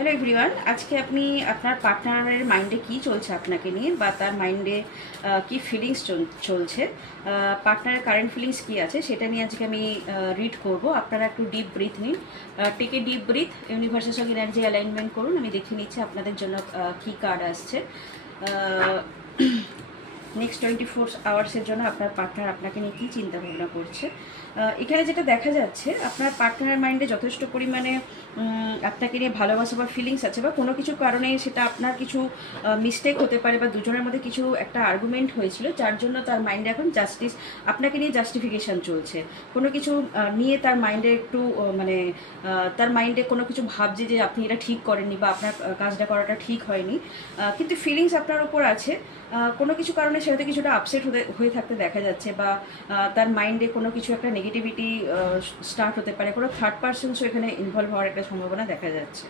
Hello everyone, আজকে আপনি আপনার পার্টনারের মাইন্ডে কি চলছে আপনাকে নিয়ে, বা তার মাইন্ডে কি ফিলিংস চলছে, পার্টনারের কারেন্ট ফিলিংস কি আছে সেটা নিয়ে আজকে আমি রিড করব। আপনারা একটু ডিপ ব্রিথ নিন, টেক এ ডিপ ব্রিথ, ইউনিভার্সের সঙ্গে এনার্জি অ্যালাইনমেন্ট করুন। আমি দেখে নিচ্ছি আপনাদের জন্য কি কার্ড আসছে। নেক্সট 24 আওয়ার্সের জন্য আপনার পার্টনার আপনাকে নিয়ে কী চিন্তা ভাবনা করছে। এখানে যেটা দেখা যাচ্ছে, আপনার পার্টনারের মাইন্ডে যথেষ্ট পরিমাণে আপনাকে নিয়ে ভালোবাসা বা ফিলিংস আছে, বা কোনো কিছু কারণে সেটা আপনার কিছু মিস্টেক হতে পারে, বা দুজনের মধ্যে কিছু একটা আর্গুমেন্ট হয়েছিল যার জন্য তার মাইন্ডে এখন জাস্টিস, আপনাকে নিয়ে জাস্টিফিকেশান চলছে। কোনো কিছু নিয়ে তার মাইন্ডে একটু তার মাইন্ডে কোনো কিছু ভাবছে যে আপনি এটা ঠিক করেননি, বা আপনার কাজটা করাটা ঠিক হয়নি, কিন্তু ফিলিংস আপনার ওপর আছে। কোনো কিছু কারণে সে হয়তো কিছুটা আপসেট হয়ে থাকতে দেখা যাচ্ছে, বা তার মাইন্ডে কোনো কিছু একটা নেগেটিভিটি স্টার্ট হতে পারে। কোনো থার্ড পার্সনসও এখানে ইনভলভ হওয়ার একটা সম্ভাবনা দেখা যাচ্ছে।